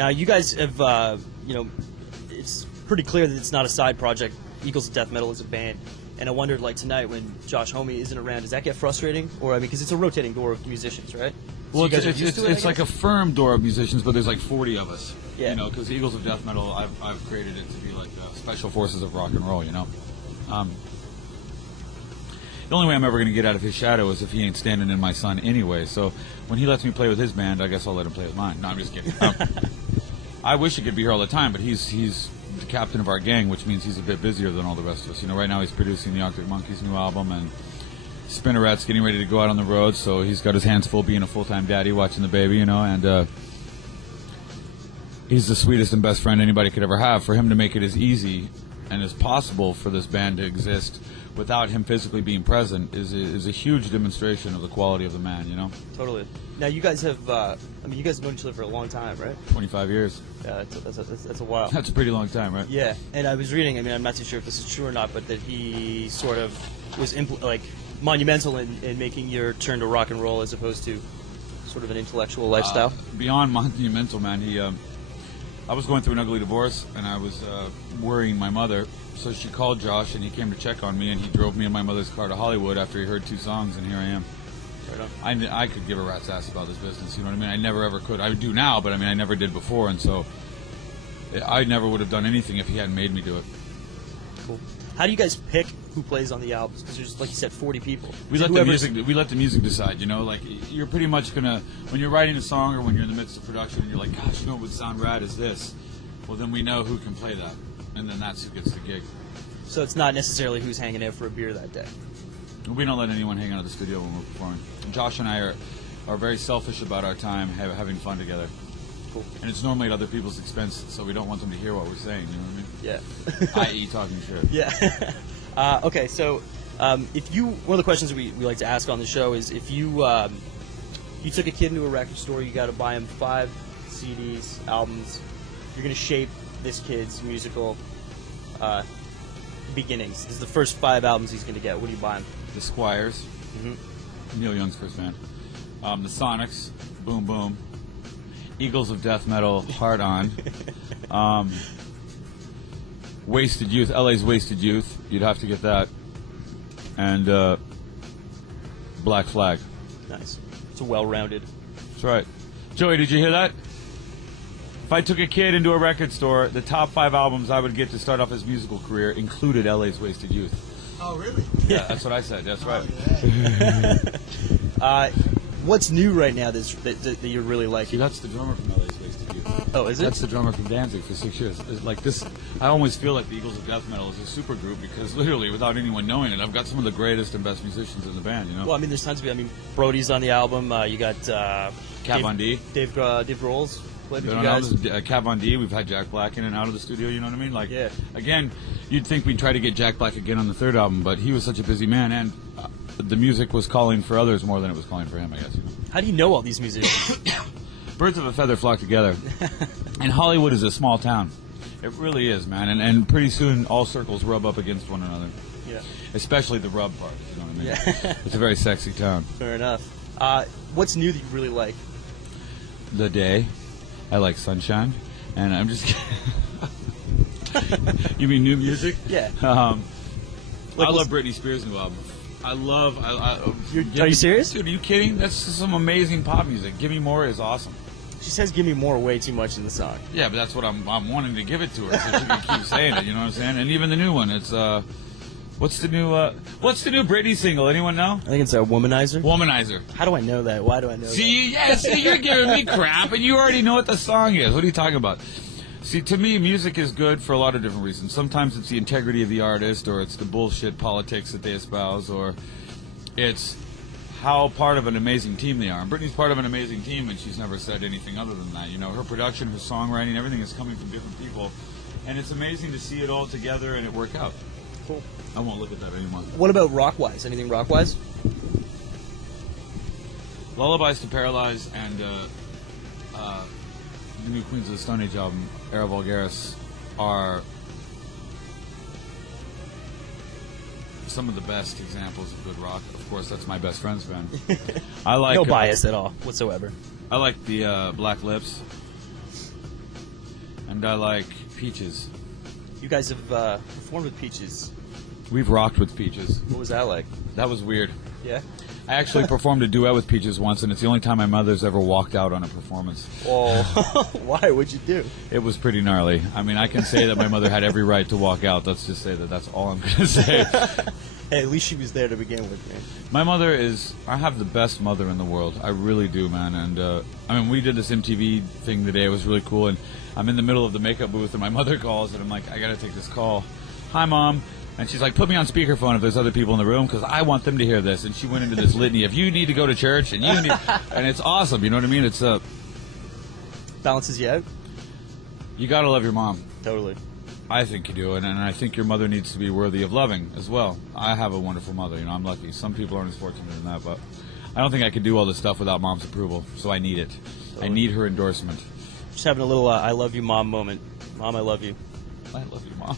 Now, you guys have, you know, it's pretty clear that it's not a side project. Eagles of Death Metal is a band. And I wondered, like, tonight when Josh Homme isn't around, does that get frustrating? Or, I mean, because it's a rotating door of musicians, right? Well, so it's like a firm door of musicians, but there's like 40 of us. Yeah. You know, because Eagles of Death Metal, I've created it to be like the special forces of rock and roll, you know? The only way I'm ever going to get out of his shadow is if he ain't standing in my sun anyway. So when he lets me play with his band, I guess I'll let him play with mine. No, I'm just kidding. I wish he could be here all the time, but he's the captain of our gang, which means he's a bit busier than all the rest of us. You know, right now he's producing the Arctic Monkeys' new album, and Spinneret's getting ready to go out on the road, so he's got his hands full being a full-time daddy, watching the baby, you know, and he's the sweetest and best friend anybody could ever have. For him to make it as easy and as possible for this band to exist without him physically being present is a huge demonstration of the quality of the man, you know? Totally. Now, you guys have, I mean, you guys have known each other for a long time, right? 25 years. Yeah, that's a while. That's a pretty long time, right? Yeah, and I was reading, I mean, I'm not too sure if this is true or not, but that he sort of was, monumental in making your turn to rock and roll as opposed to sort of an intellectual lifestyle. Beyond monumental, man. I was going through an ugly divorce, and I was worrying my mother, so she called Josh, and he came to check on me, and he drove me in my mother's car to Hollywood after he heard 2 songs, and here I am. Right on. I could give a rat's ass about this business, you know what I mean? I never ever could. I do now, but I mean, I never did before, and so I never would have done anything if he hadn't made me do it. Cool. How do you guys pick who plays on the albums? Because there's, like you said, 40 people. We let the music decide, you know? Like, you're pretty much going to, when you're writing a song or when you're in the midst of production and you're like, gosh, you know what would sound rad is this. Well, then we know who can play that, and then that's who gets the gig. So it's not necessarily who's hanging out for a beer that day. We don't let anyone hang out of the studio when we're performing. And Josh and I are very selfish about our time having fun together. Cool. And it's normally at other people's expense, so we don't want them to hear what we're saying, you know what I mean? Yeah. I.e. talking shit. Yeah. Okay, so if you, one of the questions we like to ask on the show is if you you took a kid into a record store, you got to buy him 5 CDs, albums, you're going to shape this kid's musical beginnings. This is the first 5 albums he's going to get. What do you buy him? The Squires, Neil Young's first band. The Sonics, Boom Boom. Eagles of Death Metal, Hard On. Wasted Youth, LA's Wasted Youth. You'd have to get that. And Black Flag. Nice. It's a well-rounded. That's right. Joey, did you hear that? If I took a kid into a record store, the top 5 albums I would get to start off his musical career included LA's Wasted Youth. Oh, really? Yeah, that's what I said. That's right. What's new right now that you're really liking? See, that's the drummer from LA's Wasted Youth. Oh, is it? That's the drummer from Danzig for 6 years. It's like this, I always feel like the Eagles of Death Metal is a super group because literally, without anyone knowing it, I've got some of the greatest and best musicians in the band, you know? Well, I mean, there's tons of people. I mean, Brody's on the album. You got Cat Von D. Dave Grohl's played with you guys. Cat Von D. We've had Jack Black in and out of the studio, you know what I mean? Like, yeah. Again, you'd think we'd try to get Jack Black again on the 3rd album, but he was such a busy man, and the music was calling for others more than it was calling for him, I guess. You know? How do you know all these musicians? Birds of a feather flock together. And Hollywood is a small town. It really is, man. And pretty soon all circles rub up against one another. Yeah. Especially the rub part, you know what I mean? Yeah. It's a very sexy town. Fair enough. What's new that you really like? The Day. I like Sunshine. And I'm just You mean new music? Yeah. I love Britney Spears' new album. Are you serious? Dude, are you kidding? That's some amazing pop music. Give Me More is awesome. She says "Give Me More" way too much in the song. Yeah, but that's what I'm wanting to give it to her, so she can keep saying it. You know what I'm saying? And even the new one, it's what's the new Britney single? Anyone know? I think it's a Womanizer. Womanizer. How do I know that? Why do I know that? See, you're giving me crap, and you already know what the song is. What are you talking about? See, to me, music is good for a lot of different reasons. Sometimes it's the integrity of the artist, or it's the bullshit politics that they espouse, or it's how part of an amazing team they are. And Britney's part of an amazing team, and she's never said anything other than that. You know, her production, her songwriting, everything is coming from different people, and it's amazing to see it all together and it work out. Cool. I won't look at that anymore. What about rock-wise? Anything rock-wise? Lullabies to Paralyze and the new Queens of the Stone Age album, Era Vulgaris, are some of the best examples of good rock. Of course, that's my best friend's band. I like no bias at all whatsoever. I like the Black Lips. And I like Peaches. You guys have performed with Peaches. We've rocked with Peaches. What was that like? That was weird. Yeah? I actually performed a duet with Peaches once, and it's the only time my mother's ever walked out on a performance. Oh, why? What'd you do? It was pretty gnarly. I mean, I can say that my mother had every right to walk out. Let's just say that that's all I'm going to say. Hey, at least she was there to begin with, man. My mother is, I have the best mother in the world. I really do, man. And, I mean, we did this MTV thing today. It was really cool. And I'm in the middle of the makeup booth, and my mother calls, and I'm like, I got to take this call. Hi, Mom. And she's like, put me on speakerphone if there's other people in the room, because I want them to hear this. And she went into this litany of, you need to go to church, and you need... And it's awesome, you know what I mean? It's Balances you out? You got to love your mom. Totally. I think you do, and I think your mother needs to be worthy of loving as well. I have a wonderful mother, you know, I'm lucky. Some people aren't as fortunate in that, but I don't think I could do all this stuff without Mom's approval, so I need it. Totally. I need her endorsement. Just having a little I love you, Mom moment. Mom, I love you. I love you, Mom.